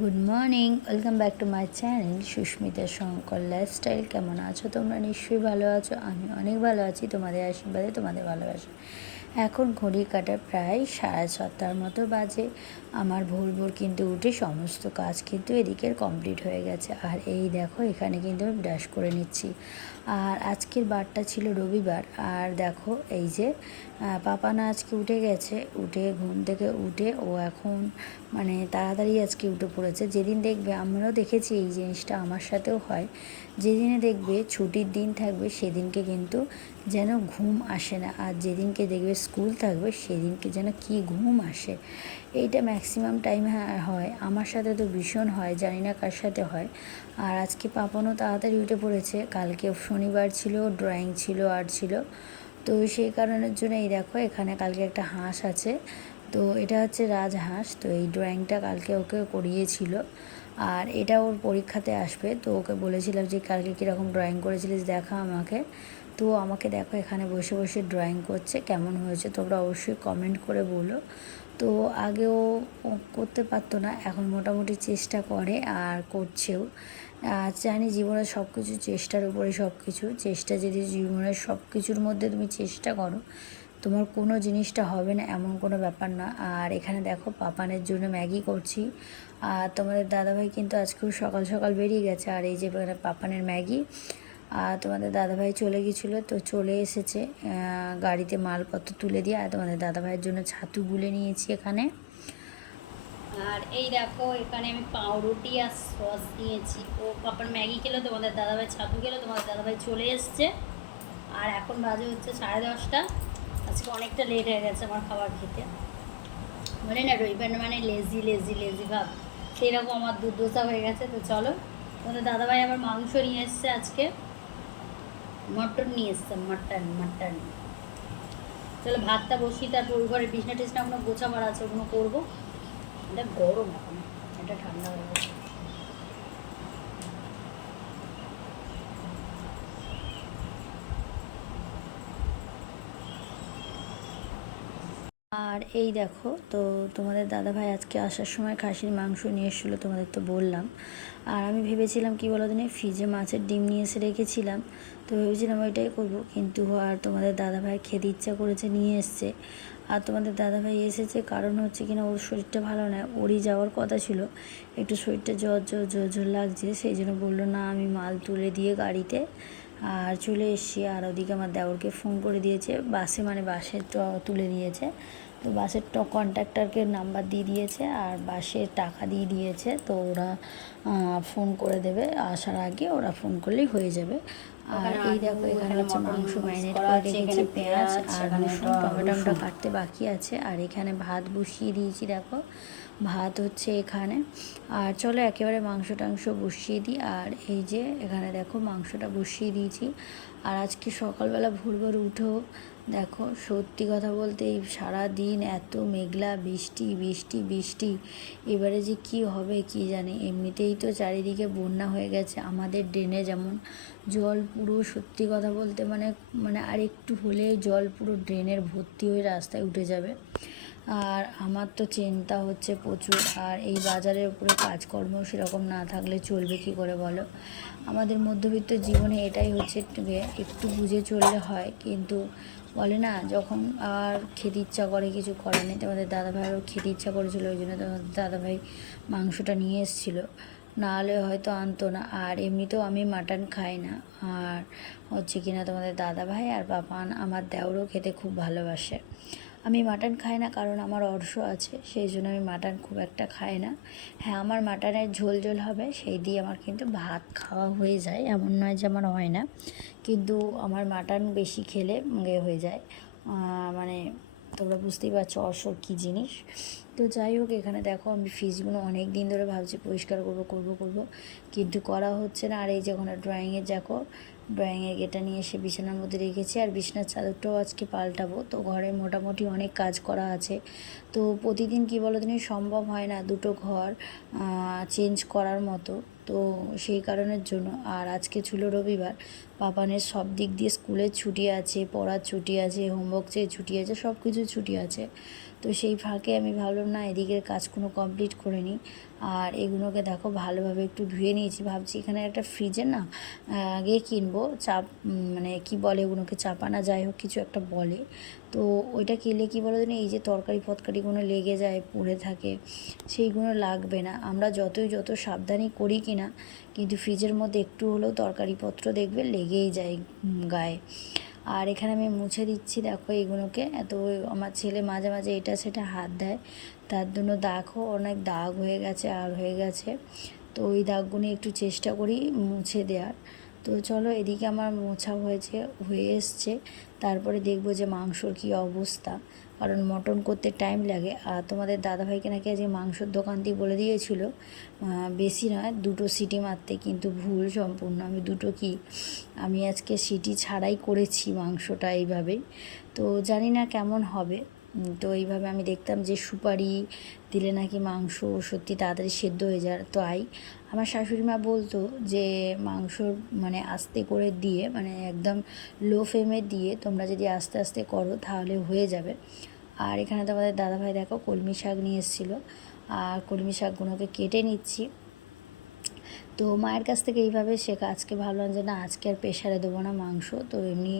Good morning, welcome back to my channel Susmita Shankar lifestyle. কেমন আছো তোমরা? নিশ্চয়ই ভালো আছো। আমি অনেক ভালো আছি, তোমাদের আশীর্বাদে, তোমাদের ভালোবাসা। এখন ঘড়ির কাঁটা প্রায় 6:30 মতো বাজে। আমার ভোর ভোর কিন্তু উঠে সমস্ত কাজ কিন্তু এদিকের কমপ্লিট হয়ে গেছে। আর এই দেখো, এখানে কিন্তু আমি ব্রাশ করে নিচ্ছি। আর আজকের বারটা ছিল রবিবার। আর দেখো এই যে পাপানা আজকে উঠে গেছে, উঠে ঘুম থেকে উঠে ও এখন মানে তাড়াতাড়ি আজকে উঠে পড়েছে। যেদিন দেখবে, আমরাও দেখেছি এই জিনিসটা আমার সাথেও হয়, যেদিনে দেখবে ছুটির দিন থাকবে সেদিনকে কিন্তু যেন ঘুম আসে না, আর যেদিনকে দেখবে স্কুল থাকবে সেদিনকে যেন কি ঘুম আসে। এইটা ম্যাক্সিমাম টাইম হয়, আমার সাথে তো ভীষণ হয়, জানি না কার সাথে হয়। আর আজকে পাপনও তাড়াতাড়ি উঠে পড়েছে, কালকে শনিবার ছিল, ড্রয়িং ছিল, আর্ট ছিল। তো সেই কারণের জন্য এই দেখো, এখানে কালকে একটা হাঁস আছে, তো এটা হচ্ছে রাজহাঁস। তো এই ড্রয়িংটা কালকে ওকে করিয়েছিল, আর এটা ওর পরীক্ষাতে আসবে। তো ওকে বলেছিলাম যে কালকে কীরকম ড্রয়িং করেছিলিস দেখা আমাকে। তো আমাকে দেখো এখানে বসে বসে ড্রয়িং করছে। কেমন হয়েছে তোমরা অবশ্যই কমেন্ট করে বলো। তো আগেও করতে পারতো না, এখন মোটামুটি চেষ্টা করে আর করছেও। জানি জীবনের সব কিছু চেষ্টার উপরে সব কিছু। চেষ্টা যদি জীবনের সব কিছুর মধ্যে তুমি চেষ্টা করো, তোমার কোনো জিনিসটা হবে না এমন কোনো ব্যাপার না। আর এখানে দেখো পাপানের জন্য ম্যাগি করছি। আর তোমাদের দাদাভাই কিন্তু আজকেও সকাল সকাল বেরিয়ে গেছে। আর এই যে পাপানের ম্যাগি। আর তোমাদের দাদাভাই চলে গিয়েছিলো, তো চলে এসেছে গাড়িতে মালপত্র তুলে দিয়ে। আর তোমাদের দাদাভাইয়ের জন্য ছাতু গুলে নিয়েছি এখানে। আর এই দেখো, এখানে আমি পাউরুটি আর সস নিয়েছি। ও পাপার ম্যাগি খেলো, তোমাদের দাদাভাই ছাতু খেলো, তোমাদের দাদাভাই চলে এসছে। আর এখন বাজে হচ্ছে 10:30। আজকে অনেকটা লেট হয়ে গেছে আমার খাবার খেতে। বলে না, রবিবার মানে লেজি লেজি লেজি ভাব, সেরকম আমার দুর্দশা হয়ে গেছে। তো চলো, তোমাদের দাদাভাই আবার মাংস নিয়ে এসছে আজকে, মটন নিয়ে এসছে, মাটন মাটন। চলো ভাতটা বসি, তারপর ওই ঘরে বিছনা টিছনা ওগুলো গোছাবার আছে, ওগুলো করবো। এটা গরম এখন, এটা ঠান্ডা হয়ে গেছে। আর এই দেখো, তো তোমাদের দাদাভাই আজকে আসার সময় খাসির মাংস নিয়ে এসেছিলো, তোমাদের তো বললাম। আর আমি ভেবেছিলাম কি বলো দিনে, ফ্রিজে মাছের ডিম নিয়ে এসে রেখেছিলাম, তো ভেবেছিলাম ওইটাই করবো। কিন্তু আর তোমাদের দাদাভাই খেতে ইচ্ছা করেছে, নিয়ে এসছে। আর তোমাদের দাদাভাই এসেছে কারণ হচ্ছে কিনা ওর শরীরটা ভালো না, ওরই যাওয়ার কথা ছিল, একটু শরীরটা জ্বর জ্বর জ্বর জ্বর লাগছে, সেই জন্য বললো না আমি মাল তুলে দিয়ে গাড়িতে আর চলে এসেছি। আর ওদিকে আমার দেওরকে ফোন করে দিয়েছে, বাসে মানে বাসে তুলে দিয়েছে। তো বাসের কন্ট্রাক্টরকে নাম্বার দিয়ে দিয়েছে আর বাসের টাকা দিয়ে দিয়েছে। তো ওরা ফোন করে দেবে, আসার আগে ওরা ফোন করলেই হয়ে যাবে। আর এই দেখো, এখানে হচ্ছে মাংস ম্যারিনেট করে রেখেছি, পেঁয়াজ আর রসুন, টমেটোটা কাটতে বাকি আছে। আর এখানে ভাত বসিয়ে দিয়েছি, দেখো ভাত হচ্ছে এখানে। আর চলো একেবারে মাংস টাংস বসিয়ে দিই। আর এই যে এখানে দেখো মাংসটা বসিয়ে দিয়েছি। আর আজকে সকালবেলা ভোর ভোর উঠেও দেখো, সত্যি কথা বলতে এই সারা দিন এত মেঘলা, বৃষ্টি বৃষ্টি বৃষ্টি, এবারে যে কি হবে কি জানি। এমনিতেই তো চারিদিকে বন্যা হয়ে গেছে, আমাদের ড্রেনে যেমন জল পুরো, সত্যি কথা বলতে মানে মানে আর একটু হলে জল পুরো ড্রেনের ভর্তি হয়ে রাস্তায় উঠে যাবে। আর আমার তো চিন্তা হচ্ছে প্রচুর। আর এই বাজারের উপরে কাজকর্ম সেরকম না থাকলে চলবে কি করে বলো? আমাদের মধ্যবিত্ত জীবনে এটাই হচ্ছে, একটু বুঝে চললে হয়। কিন্তু বলে না, যখন আর খেতে ইচ্ছা করে, কিছু করার নেই। তোমাদের দাদাভাইয়েরও খেতে ইচ্ছা করেছিলো, ওই জন্য তোমাদের দাদাভাই মাংসটা নিয়ে এসেছিলো, নাহলে হয়তো আনতো না। আর এমনিতেও আমি মাটন খাই না। আর হচ্ছে কিনা তোমাদের দাদাভাই আর পাপান, আমার দেওরও খেতে খুব ভালোবাসে। আমি মাটন খাই না কারণ আমার অর্শ আছে, সেই জন্য আমি মাটন খুব একটা খাই না। হ্যাঁ, আমার মাটনের ঝোল ঝোল হবে, সেই দিয়ে আমার কিন্তু ভাত খাওয়া হয়ে যায়, এমন নয় যে আমার হয় না। কিন্তু আমার মাটন বেশি খেলে হয়ে যায়, মানে তোমরা বুঝতেই পারছো অর্শর কী জিনিস। তো যাই হোক, এখানে দেখো আমি ফ্রিজগুলো অনেক দিন ধরে ভাবছি পরিষ্কার করব, কিন্তু করা হচ্ছে না। আর এই যে ওখানে ড্রয়িংয়ের দেখো, ড্রয়িংয়ের গেটা নিয়ে এসে বিছানার মধ্যে রেখেছি। আর বিছানার চাদরটাও আজকে পাল্টাবো। তো ঘরে মোটামুটি অনেক কাজ করা আছে। তো প্রতিদিন কী বলো দিনই সম্ভব হয় না দুটো ঘর চেঞ্জ করার মতো। তো সেই কারণের জন্য। আর আজকে ছিল রবিবার, পাপানের সব দিক দিয়ে স্কুলের ছুটি আছে, পড়ার ছুটি আছে, হোমওয়ার্ক চেয়ে ছুটি আছে, সব কিছু ছুটি আছে। তো সেই ফাঁকে আমি ভাবলাম না এদিকের কাজগুলো কমপ্লিট করে নিই। আর এগুলোকে দেখো ভালোভাবে একটু ধুয়ে নিয়েছি, ভাবছি এখানে একটা ফ্রিজে না আগে কিনবো মানে কি বলে ওগুলোকে, চাপানা যাই হোক কিছু একটা বলে। তো ওইটা কিনলে কী বলো জানি, এই যে তরকারি ফতকারিগুলো লেগে যায় পড়ে থাকে, সেইগুলো লাগবে না। আমরা যত সাবধানই করি কি না, কিন্তু ফ্রিজের মধ্যে একটু হলেও তরকারিপত্র দেখবে লেগেই যায় গায়ে। আর এখানে আমি মুছে দিচ্ছি দেখো এগুলোকে। তো আমার ছেলে মাঝে মাঝে এটা সেটা হাত দেয়, তার জন্য দেখো অনেক দাগ হয়ে গেছে আর হয়ে গেছে। তো ওই দাগগুলো একটু চেষ্টা করি মুছে দেওয়ার। তো চলো, এদিকে আমার মোছা হয়ে এসছে। তারপরে দেখবো যে মাংসর কী অবস্থা, কারণ মটন করতে টাইম লাগে। আর তোমাদের দাদাভাইকে নাকি আজকে মাংসর দোকান দিয়ে বলে দিয়েছিল বেশি নয় 2টো সিটি মারতে, কিন্তু ভুল সম্পূর্ণ। আমি আজকে সিটি ছাড়াই করেছি মাংসটা এইভাবেই। তো জানি না কেমন হবে। তো এইভাবে আমি দেখতাম যে সুপারি দিলে নাকি মাংস সত্যি তাড়াতাড়ি সেদ্ধ হয়ে যায়। তো আমার শাশুড়ি মা বলতো যে মাংস মানে আস্তে করে দিয়ে, মানে একদম লো ফ্লেমে দিয়ে তোমরা যদি আস্তে আস্তে করো তাহলে হয়ে যাবে। আর এখানে তোমাদের দাদাভাই দেখো কলমি শাক নিয়ে এসেছিলো, আর কলমি শাকগুলোকে কেটে নিচ্ছি। তো মায়ের কাছ থেকে এইভাবে শেখা। আজকে ভাবলাম যে না, আজকে আর প্রেশারে দেবো না মাংস, তো এমনি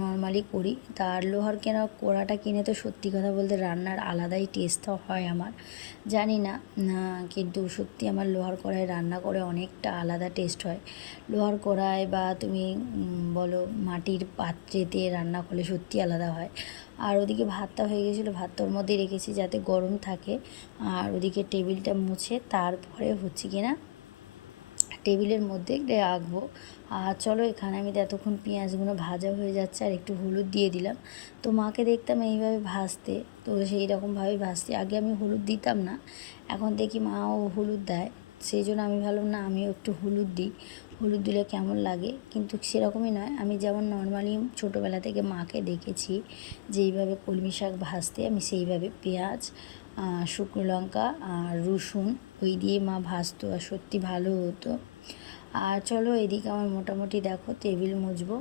নর্মালি করি। তার লোহার কড়াটা কিনে তো সত্যি কথা বলতে রান্নার আলাদাই টেস্ট হয় আমার, জানি না, কিন্তু সত্যি আমার লোহার কড়ায় রান্না করে অনেকটা আলাদা টেস্ট হয়। লোহার কড়ায় বা তুমি বলো মাটির পাত্রেতে রান্না করলে সত্যি আলাদা হয়। আর ওদিকে ভাতটা হয়ে গেছিলো, ভাতটা ওর মধ্যেই রেখেছি যাতে গরম থাকে। আর ওদিকে টেবিলটা মুছে তারপরে হচ্ছে কিনা টেবিলের মধ্যে রাখবো। আর চলো, এখানে আমি এতক্ষণ পেঁয়াজগুলো ভাজা হয়ে যাচ্ছে আর একটু হলুদ দিয়ে দিলাম। তো মাকে দেখতাম এইভাবে ভাজতে, তো সেই রকমভাবেই ভাজতে। আগে আমি হলুদ দিতাম না, এখন দেখি মাও হলুদ দেয়, সেই জন্য আমি ভাবলাম না আমিও একটু হলুদ দিই, হলুদ দিলে কেমন লাগে। কিন্তু সেরকমই নয়, আমি যেমন নর্মালি ছোটোবেলা থেকে মাকে দেখেছি যে এইভাবে কলমি শাক ভাজতে, আমি সেইভাবে পেঁয়াজ, শুকনো লঙ্কা আর রসুন ওই দিয়ে মা ভাজতো, আর সত্যি ভালো হতো। আর চলো, এদিকে আমার মোটামুটি দেখো টেবিল মুছবো।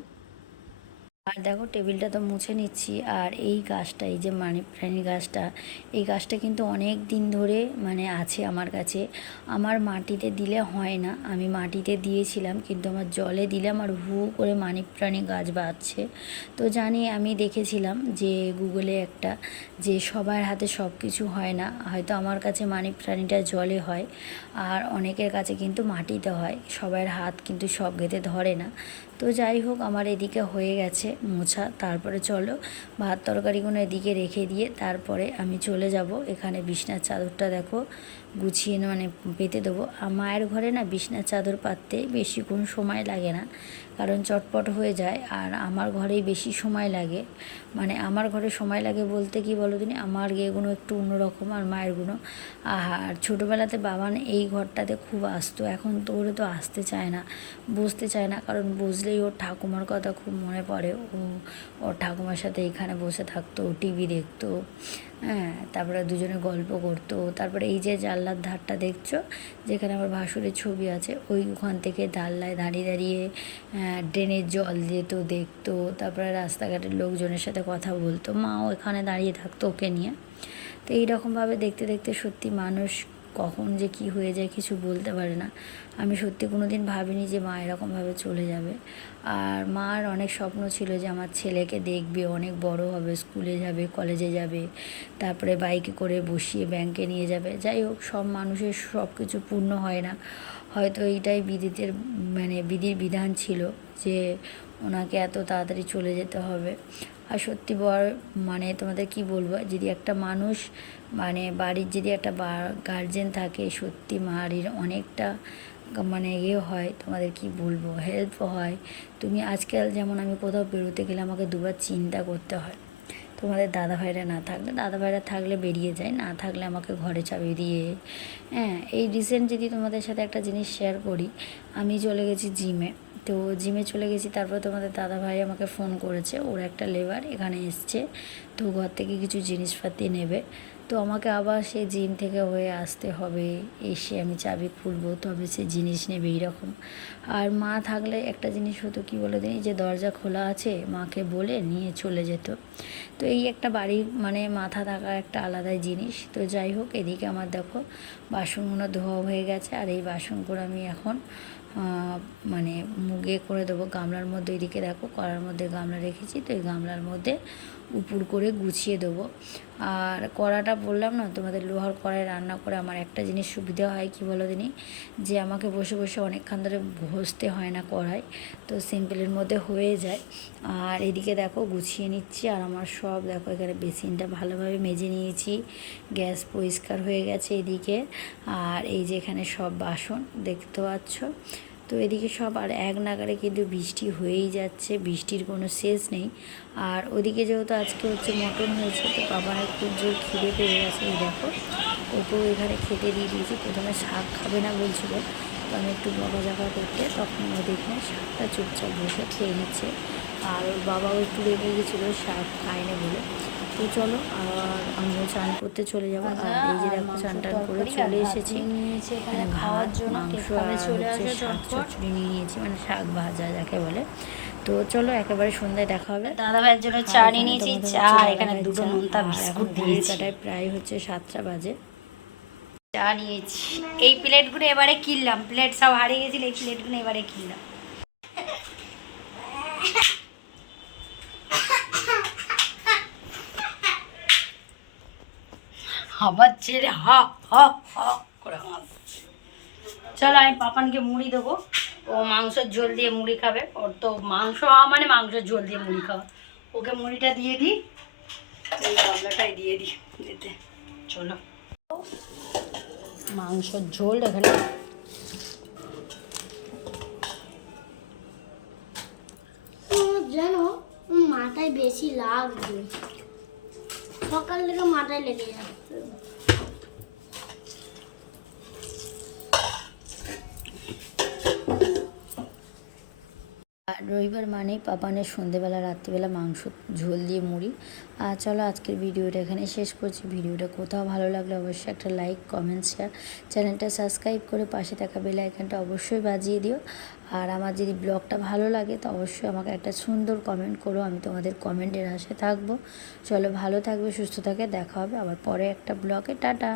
আর দেখো টেবিলটা তো মুছে নিচ্ছি। আর এই গাছটা, এই যে মানি প্ল্যান্ট গাছটা, এই গাছটা কিন্তু অনেক দিন ধরে মানে আছে আমার কাছে। আমার মাটিতে দিলে হয় না, আমি মাটিতে দিয়েছিলাম, কিন্তু আমার জলে দিলে আমার হু করে মানি প্ল্যান্ট গাছ বাড়ছে। তো জানি, আমি দেখেছিলাম যে গুগলে একটা, যে সবার হাতে সব কিছু হয় না, হয়তো আমার কাছে মানি প্ল্যান্টটা জলে হয় আর অনেকের কাছে কিন্তু মাটিতে হয়, সবার হাত কিন্তু সব ক্ষেত্রে ধরে না। তো যাই হোক, আমার এদিকে হয়ে গেছে মোছা। তারপরে চলো ভাত তরকারিগুলো এদিকে রেখে দিয়ে তারপরে আমি চলে যাব। এখানে বিছনার চাদরটা দেখো গুছিয়ে মানে পেতে দেবো। আর মায়ের ঘরে না বিছনার চাদর পাততে বেশিক্ষণ সময় লাগে না, কারণ চটপট হয়ে যায়। আর আমার ঘরেই বেশি সময় লাগে, মানে আমার ঘরে সময় লাগে বলতে কি বলো দিনি, আমার এগুলো একটু অন্যরকম আর মায়েরগুলো। আর ছোটোবেলাতে বাবান এই ঘরটাতে খুব আসতো, এখন তো ওরে তো আসতে চায় না, বসতে চায় না, কারণ বসলেই ওর ঠাকুমার কথা খুব মনে পড়ে। ওর ঠাকুমার সাথে এখানে বসে থাকতো, টিভি দেখতো, হ্যাঁ, তারপরে দুজনে গল্প করতো। তারপরে এই যে জানলার ধারটা দেখছো, যেখানে আমার ভাসুরের ছবি আছে, ওখান থেকে জানলায় দাঁড়িয়ে দাঁড়িয়ে ড্রেনের জল যেত দেখতো, তারপরে রাস্তাঘাটের লোকজনের সাথে কথা বলতো, মাও এখানে দাঁড়িয়ে থাকতো ওকে নিয়ে। তো এইরকমভাবে দেখতে দেখতে সত্যি মানুষ কখন যে কি হয়ে যায় কিছু বলতে পারে না। আমি সত্যি কোনো দিন ভাবিনি যে মা এরকমভাবে চলে যাবে। আর মার অনেক স্বপ্ন ছিল যে আমার ছেলেকে দেখবে, অনেক বড় হবে, স্কুলে যাবে, কলেজে যাবে, তারপরে বাইকে করে বসিয়ে ব্যাংকে নিয়ে যাবে। যাই হোক, সব মানুষের সব কিছু পূর্ণ হয় না, হয়তো এইটাই বিধির বিধান ছিল যে ওনাকে এত তাড়াতাড়ি চলে যেতে হবে। আর সত্যি মানে তোমাদের কি বলবো, যদি একটা মানুষ মানে বাড়ির যদি একটা গার্জেন থাকে, সত্যি বাড়ির অনেকটা মানে হয়, তোমাদের কি বলবো, হেল্প হয়। তুমি আজকাল যেমন আমি কোথাও বেরোতে গেলে আমাকে দুবার চিন্তা করতে হয়, তোমাদের দাদাভাইরা থাকলে বেরিয়ে যায়, না থাকলে আমাকে ঘরে চাবি দিয়ে। হ্যাঁ, এই রিসেন্ট যদি তোমাদের সাথে একটা জিনিস শেয়ার করি, আমি চলে গেছি জিমে। তো জিমে চলে গেছি, তারপর তোমাদের দাদাভাই আমাকে ফোন করেছে, ওর একটা লেবার এখানে এসছে, তো ঘর থেকে কিছু জিনিসপাতি নেবে। তো আমাকে আবার সেই জিম থেকে হয়ে আসতে হবে, এসে আমি চাবি খুলবো তবে সে জিনিস নেবে এইরকম। আর মা থাকলে একটা জিনিস হতো কী বলে দিই, যে দরজা খোলা আছে মাকে বলে নিয়ে চলে যেত। তো এই একটা বাড়ির মানে মাথা থাকা একটা আলাদাই জিনিস। তো যাই হোক, এদিকে আমার দেখো বাসনগুলো ধোয়া হয়ে গেছে, আর এই বাসনগুলো আমি এখন মানে মুগে করে দেবো গামলার মধ্যে। এদিকে দেখো কড়ার মধ্যে গামলা রেখেছি, তো এই গামলার মধ্যে উপুর করে গুছিয়ে দেবো। আর কড়াটা বললাম না তোমাদের, লোহার কড়াই রান্না করে আমার একটা জিনিস সুবিধা হয় কি বলো দিনি, যে আমাকে বসে বসে অনেকক্ষণ ধরে ঘষতে হয় না কড়াই, তো সিম্পলের মধ্যে হয়ে যায়। আর এদিকে দেখো গুছিয়ে নিচ্ছি, আর আমার সব দেখো এখানে বেসিনটা ভালোভাবে মেজে নিয়েছি, গ্যাস পরিষ্কার হয়ে গেছে এদিকে। আর এই যে এখানে সব বাসন দেখতে পাচ্ছ। তো এদিকে সব আর এক নাগারে কিন্তু বৃষ্টি হয়েই যাচ্ছে, বৃষ্টির কোনো শেষ নেই। আর ওদিকে যেহেতু আজকে হচ্ছে মটন হয়েছে, তো বাবার খুব জোর খিদে পেয়ে গেছে। এই দেখো ওকেও এখানে খেতে দিয়ে দিয়েছি। প্রথমে শাক খাবে না বলছিল, তো আমি একটু বকাঝকা করতে তখন ও দেখে শাকটা চুপচাপ বসে খেয়ে নিচ্ছে। আর ওর বাবাও একটু রেগে গেছিলো শাক খায়নি বলে। তো চলো, আর আমিও চান করতে চলে যাবো। আর এই যে দেখো চান টান করে চলে এসেছি, এখানে ভাত মাংস আর হচ্ছে শাক চচ্চড়ি নিয়ে নিয়েছি, মানে শাক ভাজা যাকে বলে। তো চলো একেবারে সন্ধ্যায় দেখা হবে। দাদা ভাইয়ের জন্য চা নিয়ে নিয়েছি, চা এখানে দুটো নোনতা বিস্কুট দিয়েছি। কাটায় প্রায় হচ্ছে 7টা বাজে। চা নিয়েছি। এই প্লেটগুলো এবারে কিনলাম, প্লেট সব হারিয়ে গেছিল, এই প্লেটগুলো এবারে কিনলাম। আবার ছেড়ে হা হা হা করে চলো আমি পাপানকে মুড়ি দেবো, ও মাংসের ঝোল দিয়ে মুড়ি খাবে। ওর তো মাংস হওয়া মানে মাংসের ঝোল দিয়ে মুড়ি খাওয়া। ওকে মুড়িটা দিয়ে দিই, এই গামলাটাই দিয়ে দিই দিতে। চলো মাংসের ঝোল এখানে জানো মাথায় বেশি লাগবে, সকাল থেকে মাথায় লেগে যাচ্ছে। আর রবিবার মানেই পাপানের সন্ধেবেলা রাত্রিবেলা মাংস ঝোল দিয়ে মুড়ি। আর চলো আজকের ভিডিওটা এখানে শেষ করছি। ভিডিওটা কোথাও ভালো লাগলে অবশ্যই একটা লাইক কমেন্ট শেয়ার, চ্যানেলটা সাবস্ক্রাইব করে পাশে থাকা বেল আইকনটা অবশ্যই বাজিয়ে দিও। আর আমার যদি ব্লগটা ভালো লাগে তো অবশ্যই আমাকে একটা সুন্দর কমেন্ট করো, আমি তোমাদের কমেন্টের আশায় থাকবো। চলো ভালো থাকবে, সুস্থ থাকে, দেখা হবে আবার পরে একটা ব্লগে। টাটা।